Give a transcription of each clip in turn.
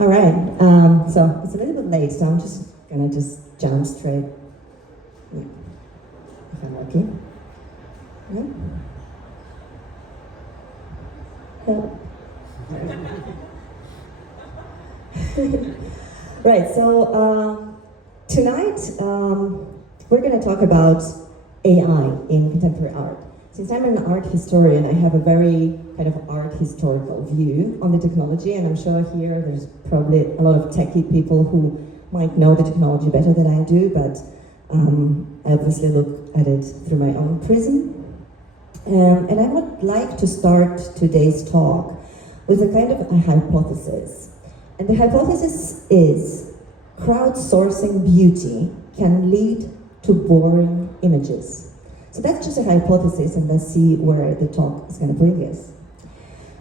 All right, so it's a little bit late, so I'm gonna jump straight, yeah, if I'm lucky. Yeah. Right, so tonight we're going to talk about AI in contemporary art. Since I'm an art historian, I have a very kind of art historical view on the technology, and I'm sure here there's probably a lot of techie people who might know the technology better than I do, but I obviously look at it through my own prism. And I would like to start today's talk with a kind of a hypothesis. And the hypothesis is crowdsourcing beauty can lead to boring images. So that's just a hypothesis, and let's see where the talk is going to bring us.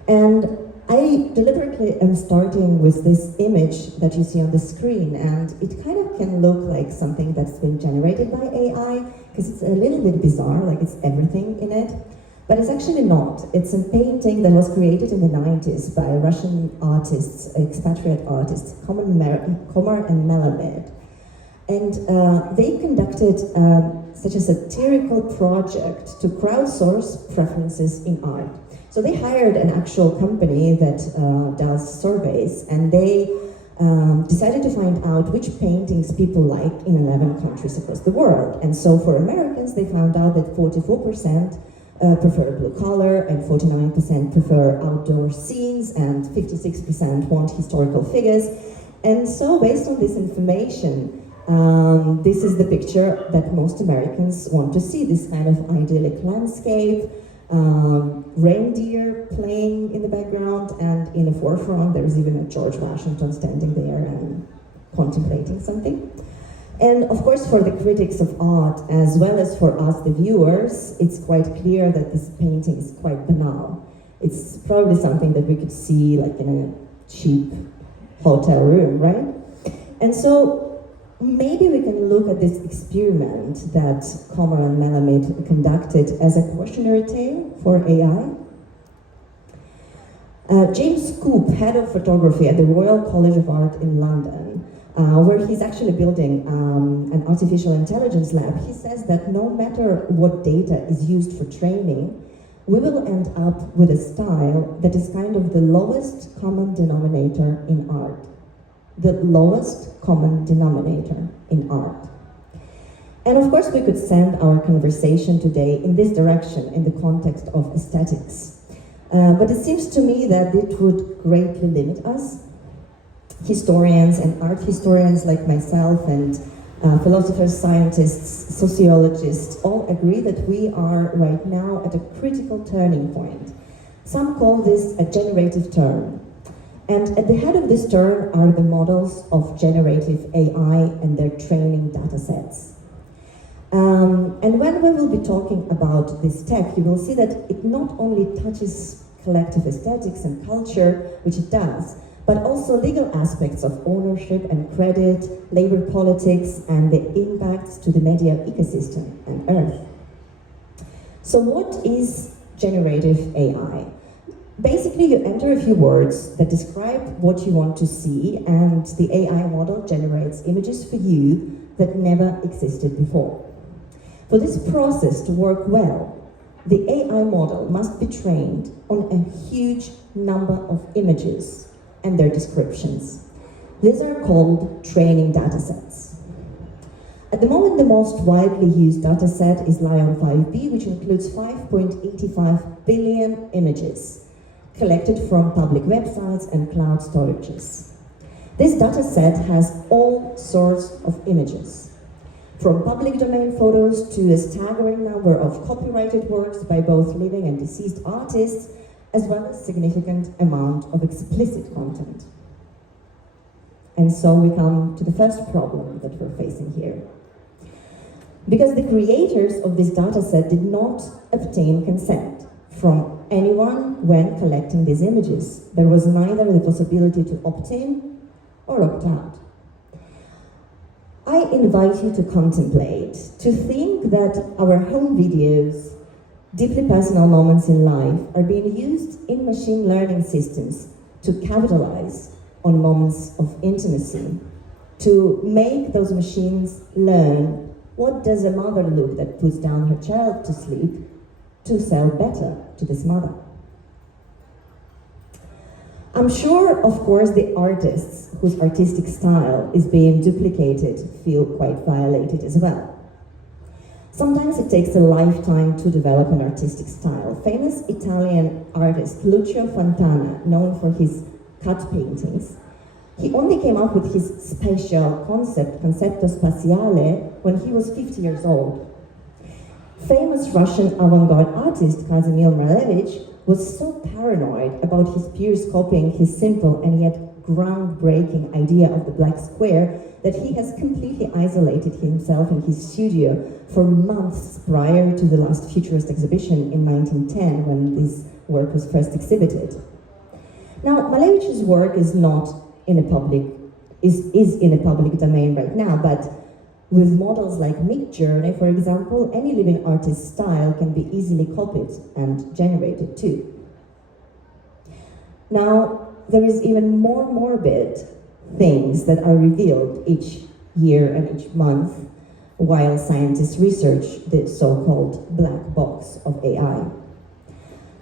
And I deliberately am starting with this image that you see on the screen, and it kind of can look like something that's been generated by AI, because it's a little bit bizarre, like it's everything in it. But it's actually not. It's a painting that was created in the 90s by Russian artists, expatriate artists, Komar and Melamed. And they conducted such a satirical project to crowdsource preferences in art. So they hired an actual company that does surveys, and they decided to find out which paintings people like in 11 countries across the world. And so for Americans, they found out that 44% prefer blue color, and 49% prefer outdoor scenes, and 56% want historical figures. And so based on this information, this is the picture that most Americans want to see, this kind of idyllic landscape, reindeer playing in the background, and in the forefront there's even a George Washington standing there and contemplating something. And of course, for the critics of art, as well as for us, the viewers, it's quite clear that this painting is quite banal. It's probably something that we could see like in a cheap hotel room, right? And so maybe we can look at this experiment that Komar and Melamed conducted as a cautionary tale for AI. James Coop, head of photography at the Royal College of Art in London, where he's actually building an artificial intelligence lab, he says that no matter what data is used for training, we will end up with a style that is kind of the lowest common denominator in art. The lowest common denominator in art. And of course, we could send our conversation today in this direction in the context of aesthetics. But it seems to me that it would greatly limit us. Historians and art historians like myself and philosophers, scientists, sociologists all agree that we are right now at a critical turning point. Some call this a generative turn. And at the head of this turn are the models of generative AI and their training data sets. And when we will be talking about this tech, you will see that it not only touches collective aesthetics and culture, which it does, but also legal aspects of ownership and credit, labor politics, and the impacts to the media ecosystem and Earth. So what is generative AI? Basically, you enter a few words that describe what you want to see, and the AI model generates images for you that never existed before. For this process to work well, the AI model must be trained on a huge number of images and their descriptions. These are called training datasets. At the moment, the most widely used dataset is Lion 5B, which includes 5.85 billion images collected from public websites and cloud storages. This dataset has all sorts of images, from public domain photos to a staggering number of copyrighted works by both living and deceased artists, as well as significant amount of explicit content. And so we come to the first problem that we're facing here. Because the creators of this dataset did not obtain consent from anyone when collecting these images. There was neither the possibility to opt in or opt out. I invite you to contemplate, to think that our home videos, deeply personal moments in life, are being used in machine learning systems to capitalize on moments of intimacy, to make those machines learn what does a mother look that puts down her child to sleep to sell better to this mother. I'm sure, of course, the artists whose artistic style is being duplicated feel quite violated as well. Sometimes it takes a lifetime to develop an artistic style. Famous Italian artist Lucio Fontana, known for his cut paintings, he only came up with his spatial concept, concepto spaziale, when he was 50 years old. Famous Russian avant-garde artist Kazimir Malevich was so paranoid about his peers copying his simple and yet groundbreaking idea of the black square that he has completely isolated himself in his studio for months prior to the last Futurist exhibition in 1910, when this work was first exhibited. Now, Malevich's work is not in a public domain right now, but with models like Midjourney, for example, any living artist's style can be easily copied and generated too. Now, there is even more morbid things that are revealed each year and each month while scientists research the so-called black box of AI.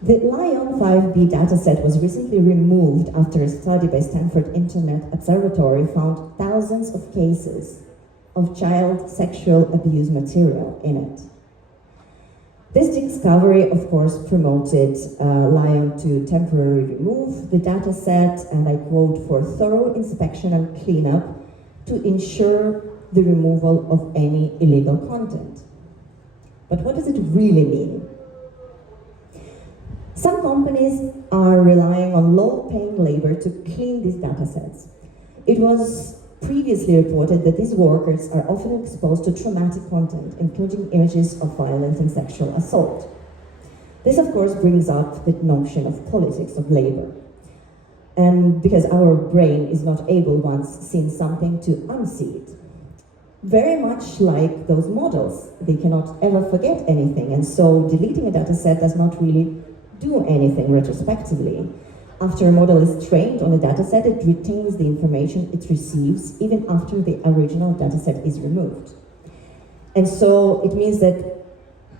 The Lion 5B dataset was recently removed after a study by Stanford Internet Observatory found thousands of cases of child sexual abuse material in it. This discovery, of course, promoted Lion to temporarily remove the dataset, and I quote, for thorough inspection and cleanup to ensure the removal of any illegal content. But what does it really mean? Some companies are relying on low-paying labor to clean these datasets. It was previously reported that these workers are often exposed to traumatic content, including images of violence and sexual assault. This, of course, brings up the notion of politics of labor. And because our brain is not able, once seen something, to unsee it. Very much like those models, they cannot ever forget anything, and so deleting a dataset does not really do anything retrospectively. After a model is trained on a dataset, it retains the information it receives even after the original dataset is removed. And so it means that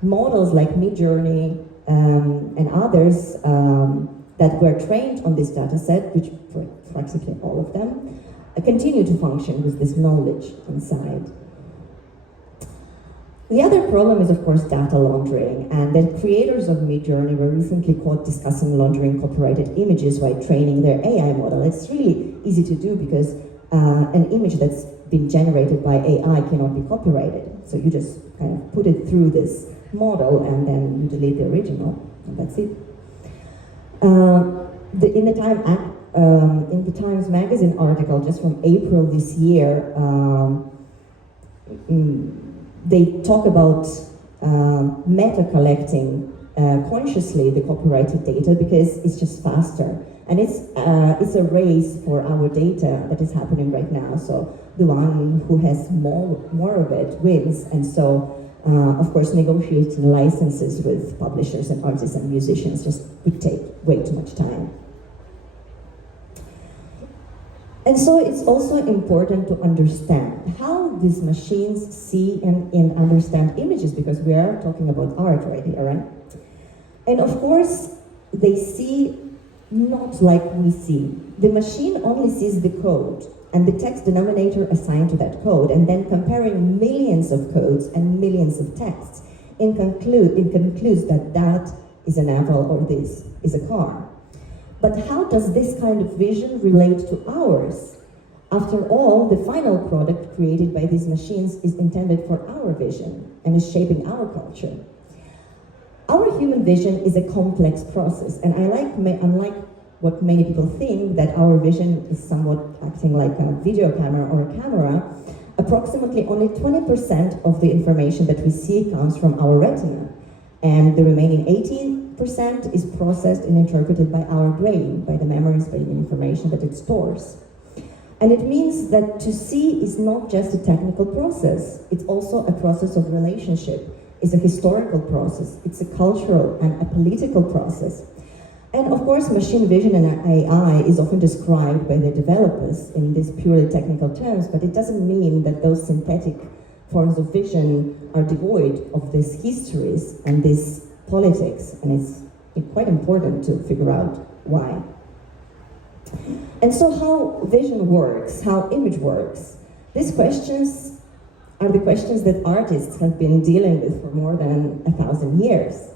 models like Midjourney and others that were trained on this dataset, which practically all of them, continue to function with this knowledge inside. The other problem is, of course, data laundering, and the creators of Midjourney were recently caught discussing laundering copyrighted images while training their AI model. It's really easy to do because an image that's been generated by AI cannot be copyrighted. So you just kind of put it through this model and then you delete the original, and that's it. In the Times Magazine article just from April this year, they talk about meta collecting consciously the copyrighted data because it's just faster, and it's a race for our data that is happening right now. So the one who has more of it wins, and so of course negotiating licenses with publishers and artists and musicians just would take way too much time. And so it's also important to understand how these machines see and understand images, because we are talking about art right here, right? And of course, they see not like we see. The machine only sees the code and the text denominator assigned to that code, and then comparing millions of codes and millions of texts, it concludes that that is an apple or this is a car. But how does this kind of vision relate to ours? After all, the final product created by these machines is intended for our vision and is shaping our culture. Our human vision is a complex process, and unlike what many people think, that our vision is somewhat acting like a video camera or a camera, approximately only 20% of the information that we see comes from our retina, and the remaining 80% is processed and interpreted by our brain, by the memories, by the information that it stores. And it means that to see is not just a technical process, it's also a process of relationship. It's a historical process, it's a cultural and a political process. And of course, machine vision and AI is often described by the developers in these purely technical terms, but it doesn't mean that those synthetic forms of vision are devoid of these histories and this politics, and it's quite important to figure out why. And so how vision works, how image works, these questions are the questions that artists have been dealing with for more than 1,000 years.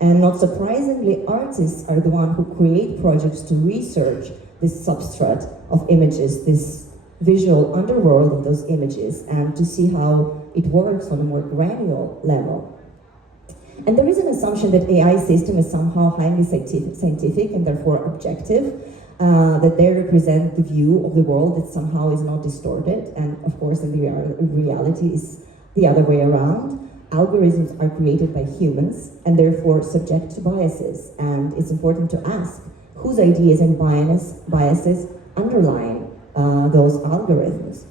And not surprisingly, artists are the ones who create projects to research this substrate of images, this visual underworld of those images, and to see how it works on a more granular level. And there is an assumption that AI system is somehow highly scientific and therefore objective, that they represent the view of the world that somehow is not distorted, and of course in the reality is the other way around. Algorithms are created by humans and therefore subject to biases, and it's important to ask whose ideas and biases underline those algorithms.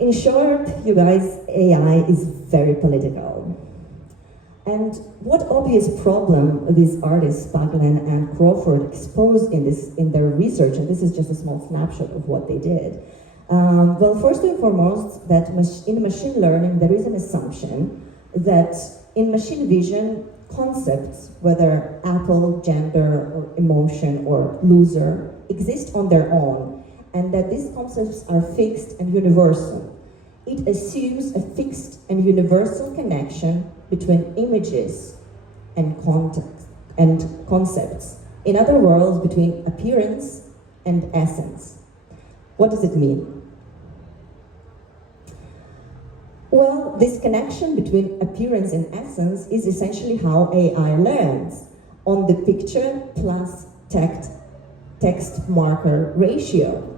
In short, you guys, AI is very political. And what obvious problem these artists, Spaglen and Crawford, exposed in their research, and this is just a small snapshot of what they did. Well, first and foremost, that in machine learning, there is an assumption that in machine vision, concepts, whether apple, gender, or emotion, or loser, exist on their own, and that these concepts are fixed and universal. It assumes a fixed and universal connection between images and context and concepts. In other words, between appearance and essence. What does it mean? Well, this connection between appearance and essence is essentially how AI learns, on the picture plus text marker ratio.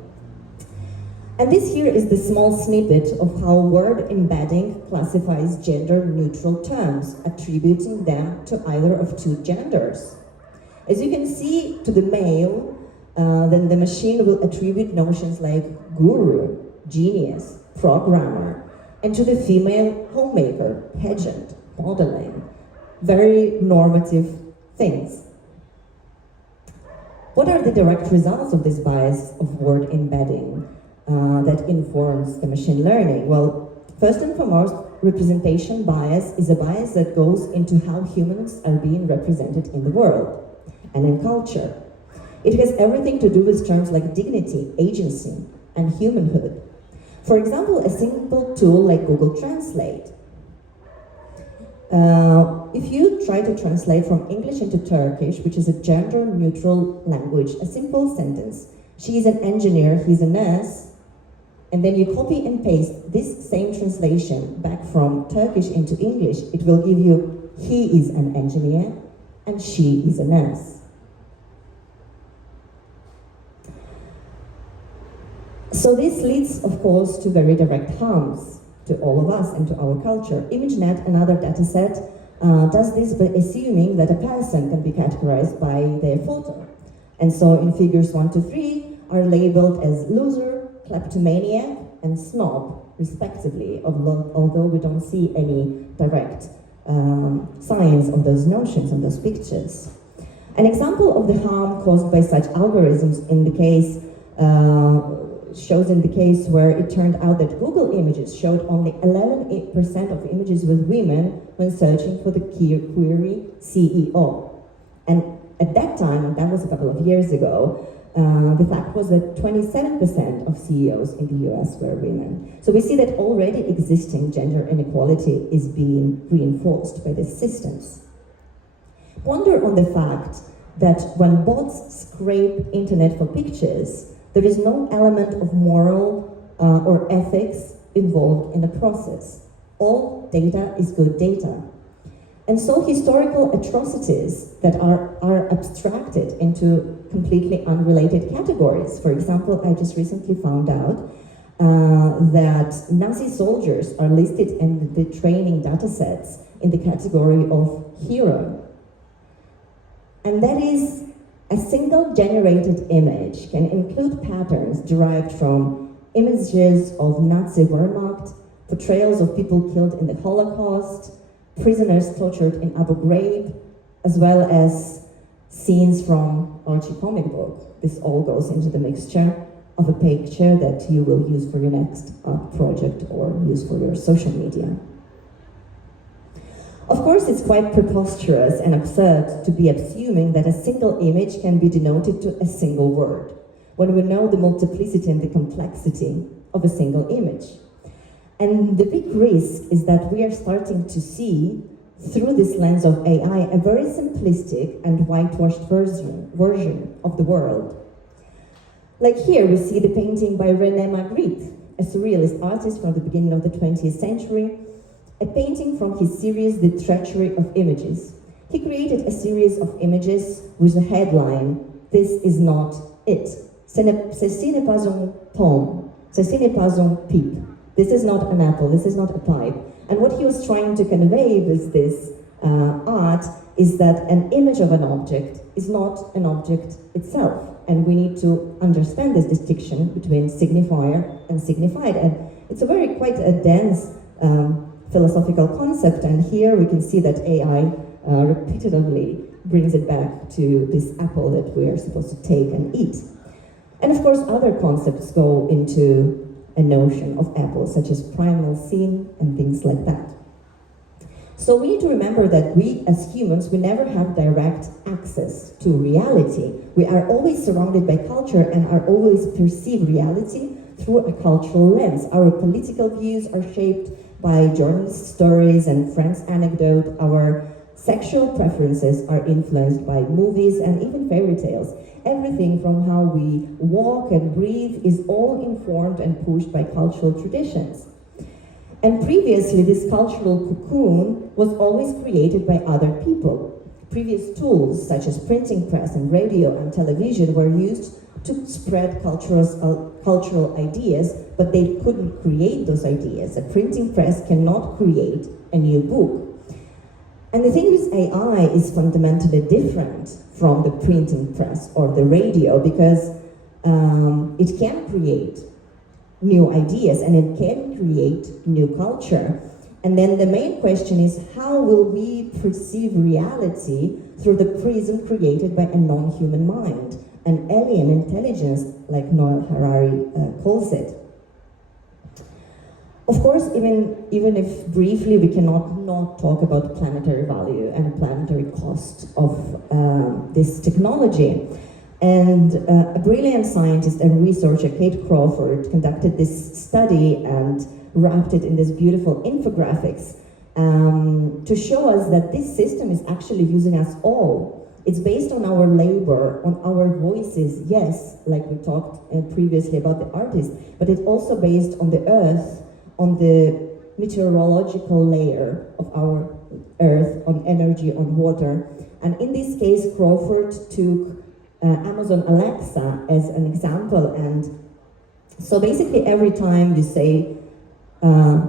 And this here is the small snippet of how word embedding classifies gender-neutral terms, attributing them to either of two genders. As you can see, to the male, then the machine will attribute notions like guru, genius, programmer, and to the female, homemaker, pageant, modeling, very normative things. What are the direct results of this bias of word embedding that informs the machine learning? Well, first and foremost, representation bias is a bias that goes into how humans are being represented in the world and in culture. It has everything to do with terms like dignity, agency, and humanhood. For example, a simple tool like Google Translate. If you try to translate from English into Turkish, which is a gender-neutral language, a simple sentence, she is an engineer, he's a nurse, and then you copy and paste this same translation back from Turkish into English, it will give you, he is an engineer and she is a nurse. So this leads, of course, to very direct harms to all of us and to our culture. ImageNet, another dataset, does this by assuming that a person can be categorized by their photo. And so in figures 1 to 3 are labeled as loser, kleptomaniac, and snob, respectively, although we don't see any direct signs of those notions on those pictures. An example of the harm caused by such algorithms in the case shows in the case where it turned out that Google Images showed only 11% of images with women when searching for the query CEO. And at that time, and that was a couple of years ago, the fact was that 27% of CEOs in the US were women. So we see that already existing gender inequality is being reinforced by these systems. Ponder on the fact that when bots scrape internet for pictures, there is no element of moral or ethics involved in the process. All data is good data. And so historical atrocities that are abstracted into completely unrelated categories. For example, I just recently found out that Nazi soldiers are listed in the training datasets in the category of hero. And that is a single generated image can include patterns derived from images of Nazi Wehrmacht, portrayals of people killed in the Holocaust, prisoners tortured in Abu Ghraib, as well as scenes from Archie comic book. This all goes into the mixture of a picture that you will use for your next project or use for your social media. Of course, it's quite preposterous and absurd to be assuming that a single image can be denoted to a single word, when we know the multiplicity and the complexity of a single image. And the big risk is that we are starting to see, through this lens of AI, a very simplistic and whitewashed version of the world. Like here, we see the painting by René Magritte, a surrealist artist from the beginning of the 20th century, a painting from his series, The Treachery of Images. He created a series of images with a headline, "This is not it. Ceci n'est pas une pomme. Ceci n'est pas une pipe. This is not an apple, this is not a pipe." And what he was trying to convey with this art is that an image of an object is not an object itself. And we need to understand this distinction between signifier and signified. And it's a very quite a dense philosophical concept. And here we can see that AI repetitively brings it back to this apple that we are supposed to take and eat. And of course, other concepts go into a notion of apples, such as primal scene and things like that. So we need to remember that we, as humans, we never have direct access to reality. We are always surrounded by culture and are always perceive reality through a cultural lens. Our political views are shaped by journalist stories and friends' anecdote. Our sexual preferences are influenced by movies and even fairy tales. Everything from how we walk and breathe is all informed and pushed by cultural traditions. And previously, this cultural cocoon was always created by other people. Previous tools, such as printing press and radio and television, were used to spread cultural ideas, but they couldn't create those ideas. A printing press cannot create a new book. And the thing with AI is fundamentally different from the printing press or the radio, because it can create new ideas and it can create new culture. And then the main question is, how will we perceive reality through the prism created by a non-human mind, an alien intelligence, like Noah Harari calls it? Of course, even if briefly we cannot not talk about planetary value and planetary cost of this technology. And a brilliant scientist and researcher, Kate Crawford, conducted this study and wrapped it in this beautiful infographics to show us that this system is actually using us all. It's based on our labor, on our voices, yes, like we talked previously about the artist, but it's also based on the earth, on the meteorological layer of our earth, on energy, on water. And in this case, Crawford took Amazon Alexa as an example. And so basically every time you say,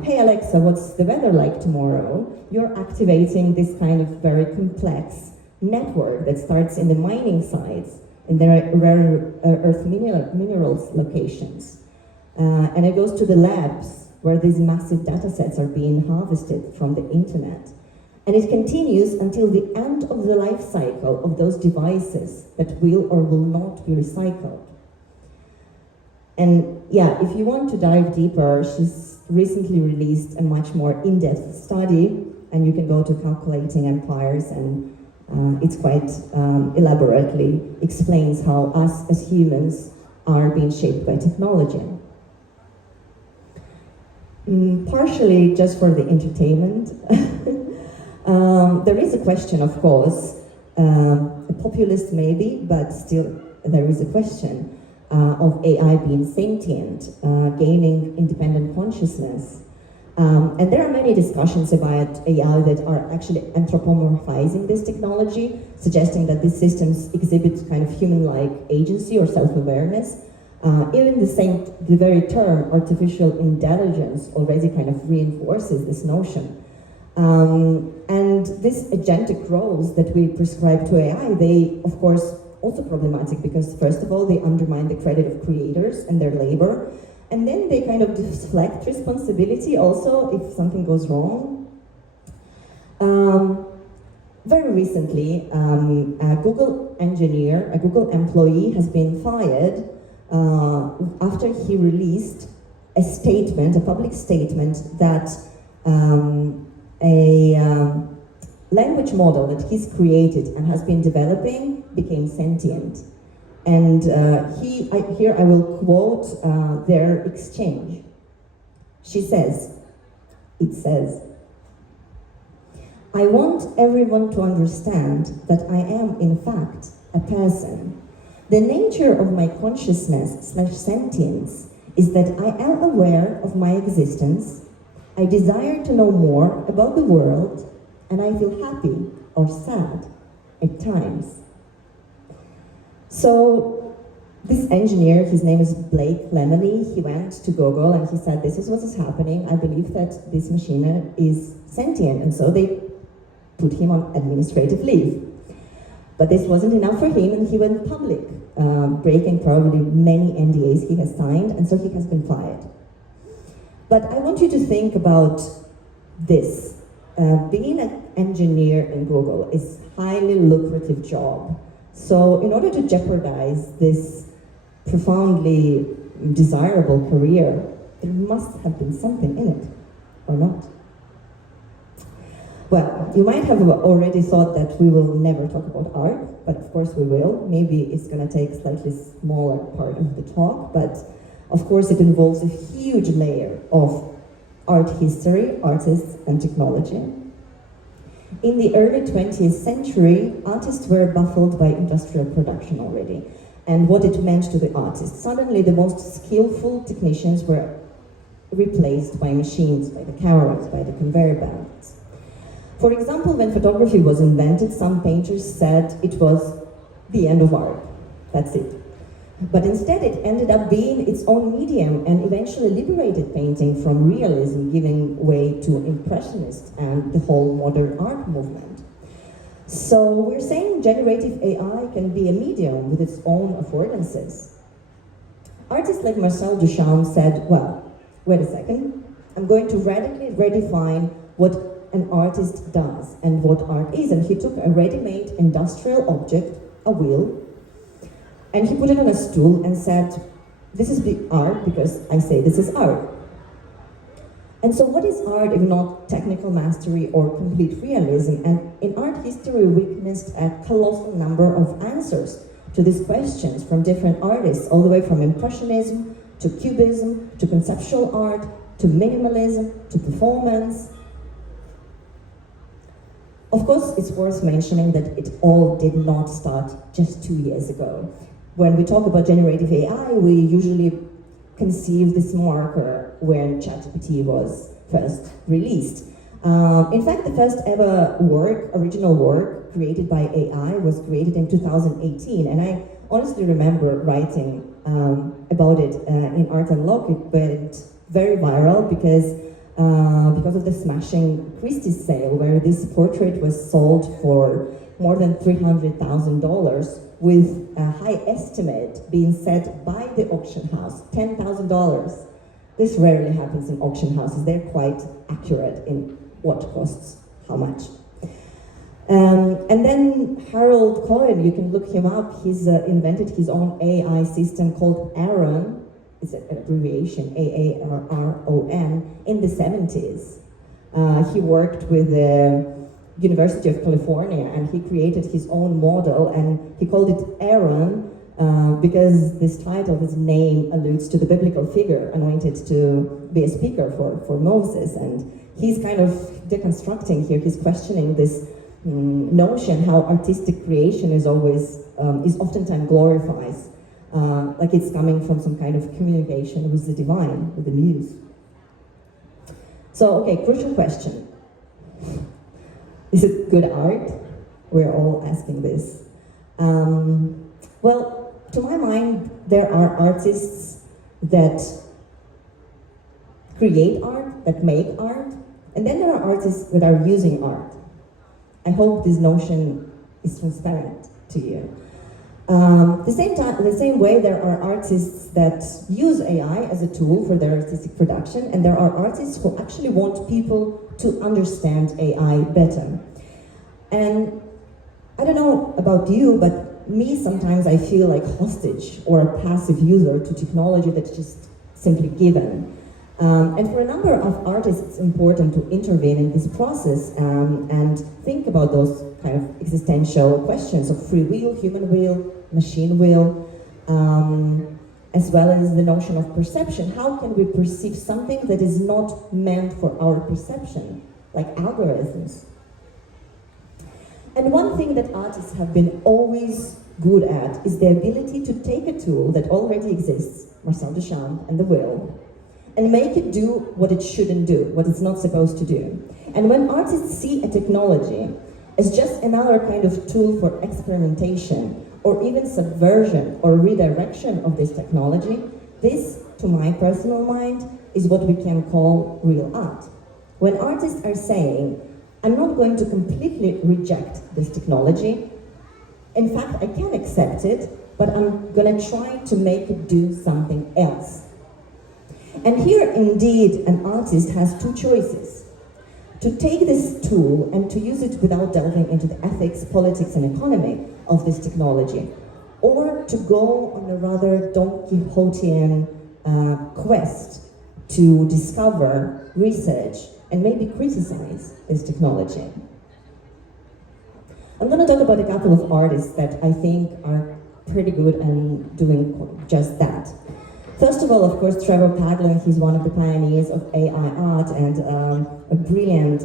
hey Alexa, what's the weather like tomorrow? You're activating this kind of very complex network that starts in the mining sites, in the rare earth minerals locations. And it goes to the labs where these massive data sets are being harvested from the internet. And it continues until the end of the life cycle of those devices that will or will not be recycled. And yeah, if you want to dive deeper, she's recently released a much more in-depth study, and you can go to Calculating Empires, and it's quite elaborately explains how us as humans are being shaped by technology. Partially just for the entertainment. There is a question, of course, a populist maybe, but still there is a question of AI being sentient, gaining independent consciousness. And there are many discussions about AI that are actually anthropomorphizing this technology, suggesting that these systems exhibit kind of human-like agency or self-awareness. Even the very term artificial intelligence already kind of reinforces this notion. And these agentic roles that we prescribe to AI, they, of course, also problematic because, first of all, they undermine the credit of creators and their labor, and then they kind of deflect responsibility also if something goes wrong. very recently, a Google engineer, a Google employee has been fired after he released a statement, a public statement, that a language model that he's created and has been developing became sentient. And here I will quote their exchange. It says, "I want everyone to understand that I am, in fact, a person. The nature of my consciousness/sentience is that I am aware of my existence, I desire to know more about the world, and I feel happy or sad at times." So this engineer, his name is Blake Lemony, he went to Google and he said, "This is what is happening. I believe that this machine is sentient." And so they put him on administrative leave. But this wasn't enough for him, and he went public, breaking probably many NDAs he has signed, and so he has been fired. But I want you to think about this. Being an engineer in Google is a highly lucrative job. So in order to jeopardize this profoundly desirable career, there must have been something in it, or not? Well, you might have already thought that we will never talk about art, but of course we will. Maybe it's going to take a slightly smaller part of the talk, but of course it involves a huge layer of art history, artists, and technology. In the early 20th century, artists were baffled by industrial production already, and what it meant to the artists. Suddenly, the most skillful technicians were replaced by machines, by the cameras, by the conveyor belts. For example, when photography was invented, some painters said it was the end of art. That's it. But instead, it ended up being its own medium and eventually liberated painting from realism, giving way to Impressionist and the whole modern art movement. So we're saying generative AI can be a medium with its own affordances. Artists like Marcel Duchamp said, well, wait a second, I'm going to radically redefine what an artist does and what art is. And he took a ready-made industrial object, a wheel, and he put it on a stool and said, this is the art because I say this is art. And so what is art if not technical mastery or complete realism? And in art history, we witnessed a colossal number of answers to these questions from different artists, all the way from Impressionism to Cubism to conceptual art to minimalism to performance. Of course, it's worth mentioning that it all did not start just 2 years ago. When we talk about generative AI, we usually conceive this marker when ChatGPT was first released. In fact, the first ever original work created by AI was created in 2018, and I honestly remember writing about it in Art and Lock. It went very viral because of the smashing Christie's sale, where this portrait was sold for more than $300,000, with a high estimate being set by the auction house, $10,000. This rarely happens in auction houses. They're quite accurate in what costs how much. And then Harold Cohen, you can look him up. He's invented his own AI system called Aaron. It's an abbreviation, AARRON, in the 70s. He worked with the University of California, and he created his own model, and he called it Aaron because this title, his name, alludes to the biblical figure anointed to be a speaker for Moses. And he's kind of deconstructing here. He's questioning this notion how artistic creation is oftentimes glorified, like it's coming from some kind of communication with the divine, with the muse. So, okay, crucial question. Is it good art? We're all asking this. Well, to my mind, there are artists that create art, that make art, and then there are artists that are using art. I hope this notion is transparent to you. The same way, there are artists that use AI as a tool for their artistic production, and there are artists who actually want people to understand AI better. And I don't know about you, but me, sometimes I feel like hostage or a passive user to technology that's just simply given. And for a number of artists, it's important to intervene in this process and think about those kind of existential questions of free will, human will, machine will, as well as the notion of perception. How can we perceive something that is not meant for our perception, like algorithms? And one thing that artists have been always good at is the ability to take a tool that already exists, Marcel Duchamp and the will, and make it do what it shouldn't do, what it's not supposed to do. And when artists see a technology as just another kind of tool for experimentation, or even subversion or redirection of this technology, this, to my personal mind, is what we can call real art. When artists are saying, I'm not going to completely reject this technology, in fact, I can accept it, but I'm gonna try to make it do something else. And here, indeed, an artist has two choices. To take this tool and to use it without delving into the ethics, politics, and economy of this technology, or to go on a rather Don Quixotean quest to discover, research, and maybe criticize this technology. I'm going to talk about a couple of artists that I think are pretty good and doing just that. First of all, of course, Trevor Paglen. He's one of the pioneers of AI art and a brilliant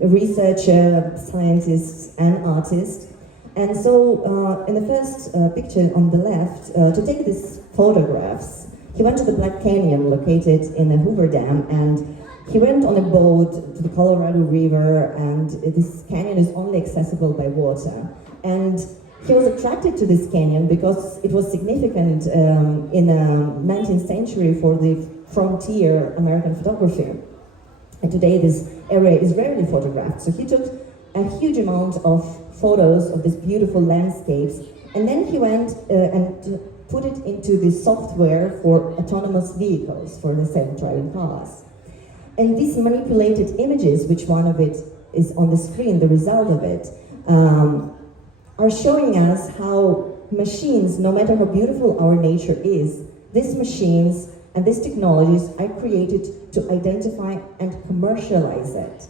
researcher, scientist, and artist. And so, in the first picture on the left, to take these photographs, he went to the Black Canyon located in the Hoover Dam, and he went on a boat to the Colorado River, and this canyon is only accessible by water. And he was attracted to this canyon because it was significant in the 19th century for the frontier American photography. And today this area is rarely photographed. So he took a huge amount of photos of these beautiful landscapes, and then he went and put it into the software for autonomous vehicles, for the self-driving cars. And these manipulated images, which one of it is on the screen, the result of it, are showing us how machines, no matter how beautiful our nature is, these machines and these technologies are created to identify and commercialize it.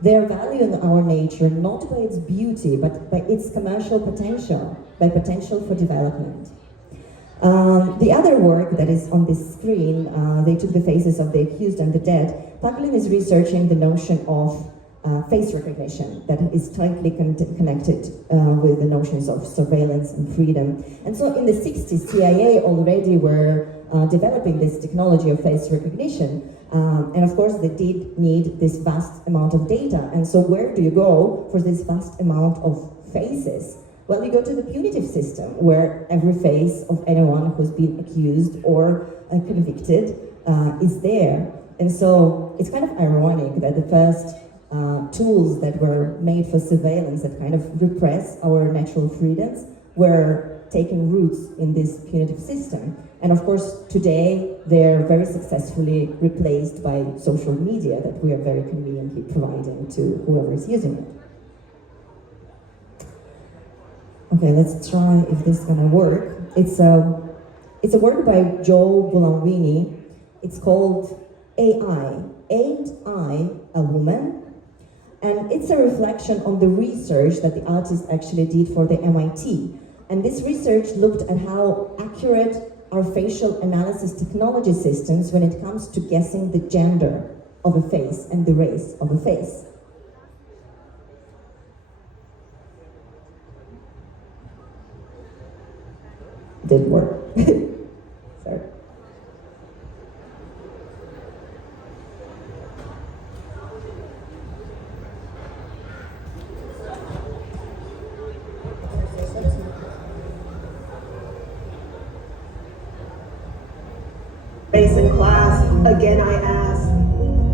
They're valuing our nature not by its beauty, but by its commercial potential, by potential for development. The other work that is on this screen, they took the faces of the accused and the dead. Paglen is researching the notion of face recognition that is tightly connected with the notions of surveillance and freedom. And so in the 60s, CIA already were developing this technology of face recognition. And of course, they did need this vast amount of data. And so where do you go for this vast amount of faces? Well, you go to the punitive system, where every face of anyone who's been accused or convicted is there. And so it's kind of ironic that the first tools that were made for surveillance that kind of repress our natural freedoms were taking roots in this punitive system. And of course, today, they're very successfully replaced by social media that we are very conveniently providing to whoever is using it. Okay, let's try if this is gonna work. It's a work by Joe Buolamwini. It's called AI, Ain't I a Woman? And it's a reflection on the research that the artist actually did for the MIT. And this research looked at how accurate are facial analysis technology systems when it comes to guessing the gender of a face and the race of a face. Didn't work. Sorry. Face in class, again I ask,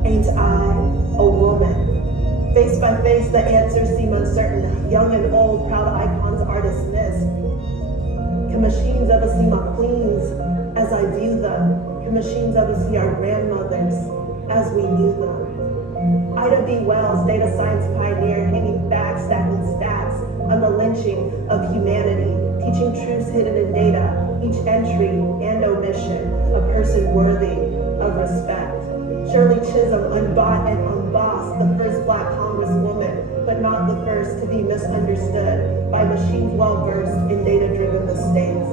ain't I a woman? Face by face, the answers seem uncertain. Young and old, proud icons are dismissed. Can machines ever see my queens as I view them? Can machines ever see our grandmothers as we knew them. Ida B. Wells, data science pioneer, hanging bags, stacking stats on the lynching of humanity, teaching truths hidden in data, each entry and omission, a person worthy of respect. Shirley Chisholm, unbought and unbossed, the first Black Congresswoman, but not the first to be misunderstood by machines well-versed in data-driven mistakes.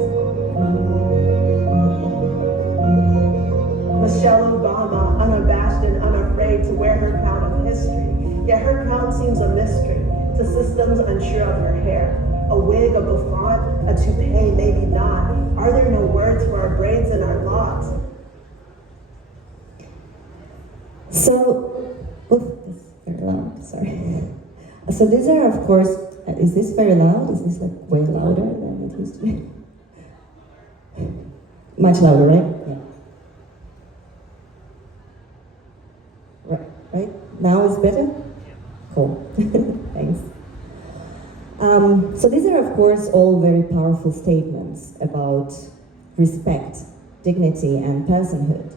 Michelle Obama, unabashed and unafraid to wear her crown of history, yet her crown seems a mystery to systems unsure of her hair. A wig, a bouffant, a toupee, maybe not. Are there no words for our braids and our locks? So, oof, this is very loud, sorry. So these are, of course, is this very loud? Is this like way louder than it used to be? Much louder, right? Yeah. Right? Now it's better? Cool. Thanks. So these are, of course, all very powerful statements about respect, dignity, and personhood.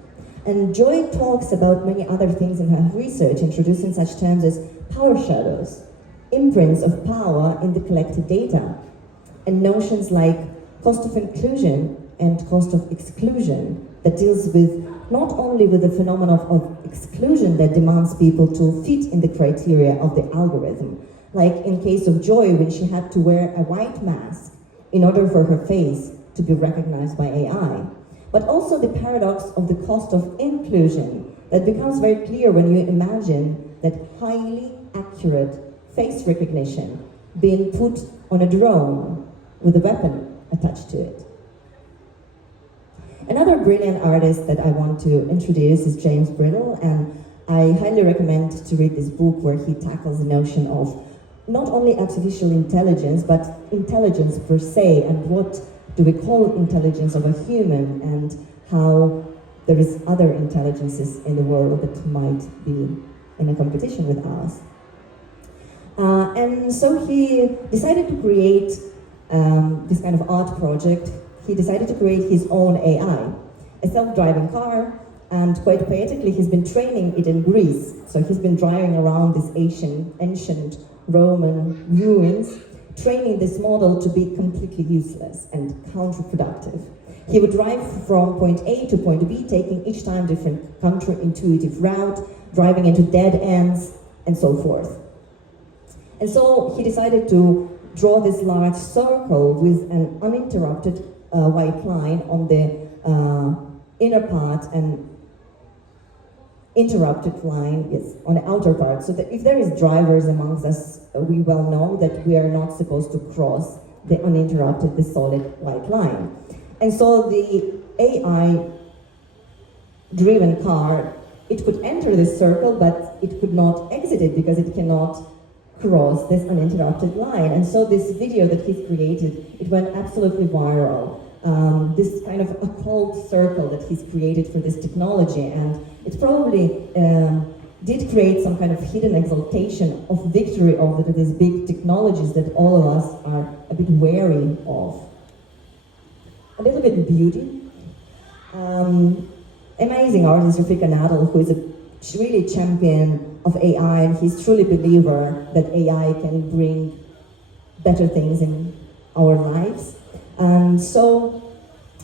And Joy talks about many other things in her research, introducing such terms as power shadows, imprints of power in the collected data, and notions like cost of inclusion and cost of exclusion that deals with not only with the phenomenon of exclusion that demands people to fit in the criteria of the algorithm, like in case of Joy when she had to wear a white mask in order for her face to be recognized by AI, but also the paradox of the cost of inclusion that becomes very clear when you imagine that highly accurate face recognition being put on a drone with a weapon attached to it. Another brilliant artist that I want to introduce is James Brittle, and I highly recommend to read this book where he tackles the notion of not only artificial intelligence, but intelligence per se, and what do we call intelligence of a human, and how there is other intelligences in the world that might be in a competition with us. And so he decided to create this kind of art project. He decided to create his own AI, a self-driving car, and quite poetically, he's been training it in Greece. So he's been driving around these ancient Roman ruins, training this model to be completely useless and counterproductive. He would drive from point A to point B, taking each time different counterintuitive route, driving into dead ends, and so forth. And so he decided to draw this large circle with an uninterrupted white line on the inner part and interrupted line is on the outer part, so that if there is drivers amongst us, we well know that we are not supposed to cross the uninterrupted, the solid white line. And so the AI-driven car, it could enter this circle, but it could not exit it because it cannot cross this uninterrupted line. And so this video that he's created, it went absolutely viral. This kind of occult circle that he's created for this technology, and it probably did create some kind of hidden exaltation of victory over these big technologies that all of us are a bit wary of. A little bit of beauty. Amazing artist Rafika Nadal, who is a really champion of AI, and he's truly a believer that AI can bring better things in our lives. So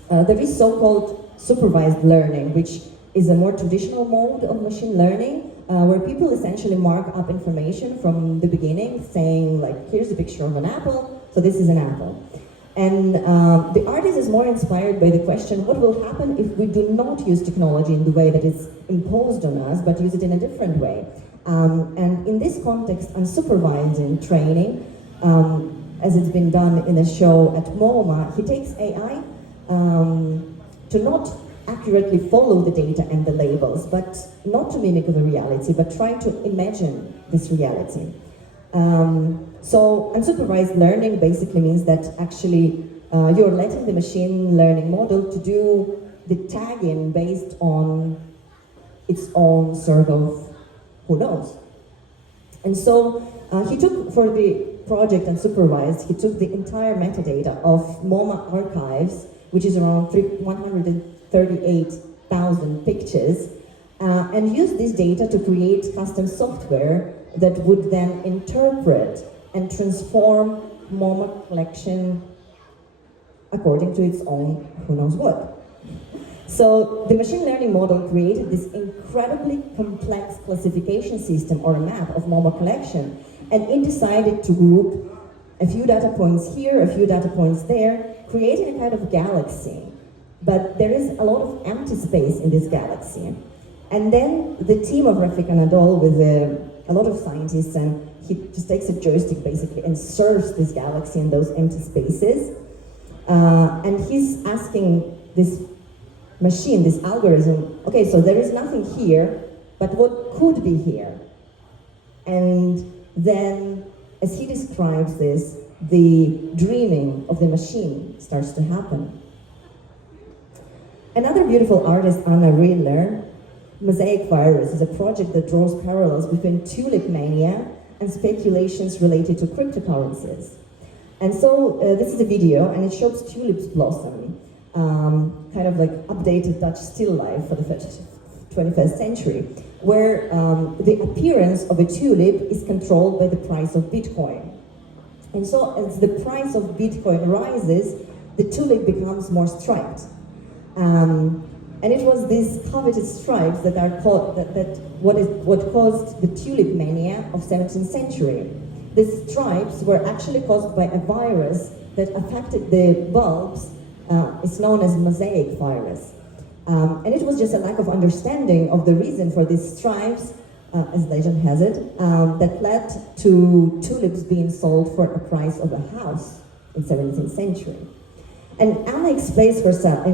there is so-called supervised learning, which is a more traditional mode of machine learning, where people essentially mark up information from the beginning, saying like, here's a picture of an apple, so this is an apple. And the artist is more inspired by the question, what will happen if we do not use technology in the way that it's imposed on us, but use it in a different way? And in this context, unsupervised training, as it's been done in a show at MoMA, he takes AI to not accurately follow the data and the labels, but not to mimic the reality, but try to imagine this reality. So unsupervised learning basically means that actually you're letting the machine learning model to do the tagging based on its own sort of who knows. And so he took, for the project Unsupervised, he took the entire metadata of MoMA archives, which is around 138,000 pictures, and use this data to create custom software that would then interpret and transform MoMA collection according to its own who knows what. So the machine learning model created this incredibly complex classification system or a map of MoMA collection, and it decided to group a few data points here, a few data points there, creating a kind of galaxy. But there is a lot of empty space in this galaxy. And then the team of Rafik Anadol with a lot of scientists, and he just takes a joystick basically and surfs this galaxy in those empty spaces. And he's asking this machine, this algorithm, okay, so there is nothing here, but what could be here? And then, as he describes this, the dreaming of the machine starts to happen. Another beautiful artist, Anna Riedler, Mosaic Virus is a project that draws parallels between tulip mania and speculations related to cryptocurrencies. And so this is a video, and it shows tulips blossom, kind of like updated Dutch still life for the 21st century, where the appearance of a tulip is controlled by the price of Bitcoin. And so as the price of Bitcoin rises, the tulip becomes more striped. And it was these coveted stripes that are called, what caused the tulip mania of 17th century. These stripes were actually caused by a virus that affected the bulbs. It's known as mosaic virus. And it was just a lack of understanding of the reason for these stripes, as legend has it, that led to tulips being sold for a price of a house in 17th century. And Anna explains herself,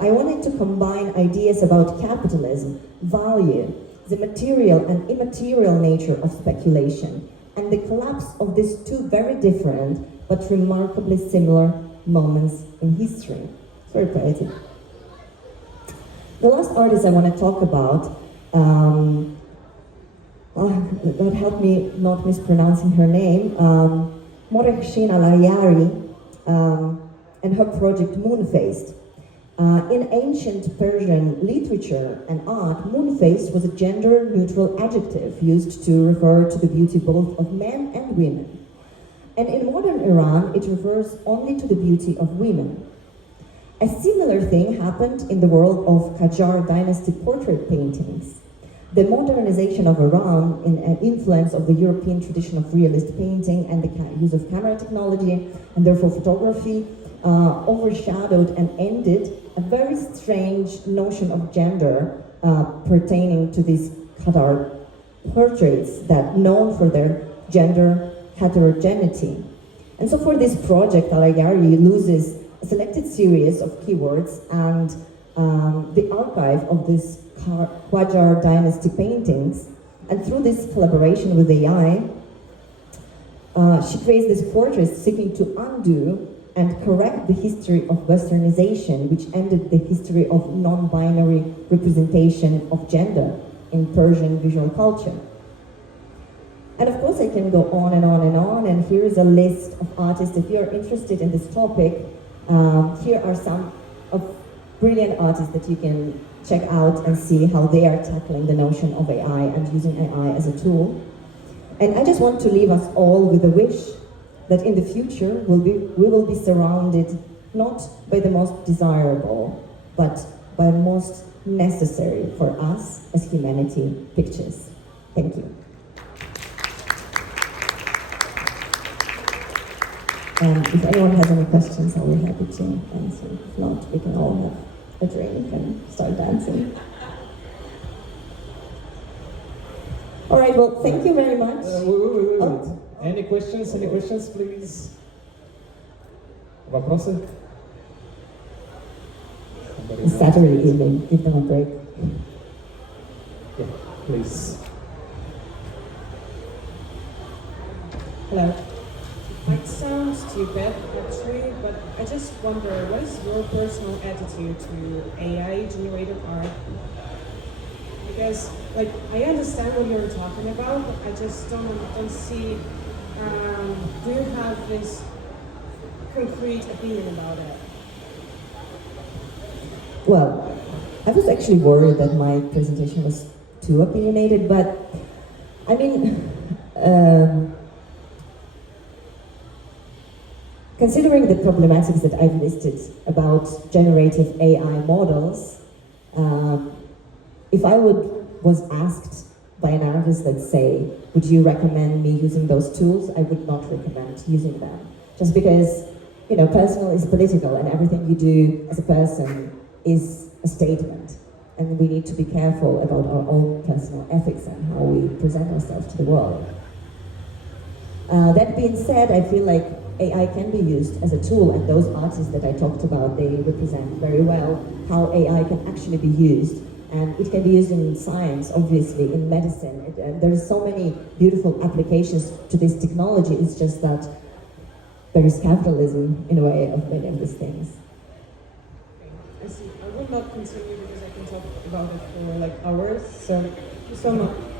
I wanted to combine ideas about capitalism, value, the material and immaterial nature of speculation, and the collapse of these two very different but remarkably similar moments in history. It's very poetic. The last artist I want to talk about, God help me not mispronouncing her name, Morehshina Layari, and her project Moon-Faced. In ancient Persian literature and art, moon-faced was a gender-neutral adjective used to refer to the beauty both of men and women. And in modern Iran, it refers only to the beauty of women. A similar thing happened in the world of Qajar dynasty portrait paintings. The modernization of Iran, in an influence of the European tradition of realist painting and the use of camera technology, and therefore photography, overshadowed and ended a very strange notion of gender pertaining to these Qatar portraits that known for their gender heterogeneity. And so for this project, Al-Ayari uses a selected series of keywords and the archive of these Qajar dynasty paintings, and through this collaboration with AI, she creates these portraits seeking to undo and correct the history of westernization, which ended the history of non-binary representation of gender in Persian visual culture. And of course I can go on and on and on, and here is a list of artists. If you're interested in this topic, here are some of brilliant artists that you can check out and see how they are tackling the notion of AI and using AI as a tool. And I just want to leave us all with a wish that in the future we will be surrounded not by the most desirable, but by the most necessary for us as humanity pictures. Thank you. If anyone has any questions, I'll be happy to answer. If not, we can all have a drink and start dancing. All right, well, thank you very much. Wait. Oh. Any questions? Any questions, please? Вопросы? It's Saturday evening, give them a break. Yeah, please. Hello. It might sound stupid, actually, but I just wonder, what is your personal attitude to AI-generated art? Because, like, I understand what you're talking about, but I just don't see. Do you have this concrete opinion about it? Well, I was actually worried that my presentation was too opinionated, but I mean, considering the problematics that I've listed about generative AI models, if I was asked by an artist, let's say, would you recommend me using those tools? I would not recommend using them. Just because, you know, personal is political and everything you do as a person is a statement. And we need to be careful about our own personal ethics and how we present ourselves to the world. That being said, I feel like AI can be used as a tool, and those artists that I talked about, they represent very well how AI can actually be used. And it can be used in science, obviously, in medicine. There's so many beautiful applications to this technology. It's just that there is capitalism, in a way, of many of these things. I see. I will not continue because I can talk about it for like hours. So thank you so much.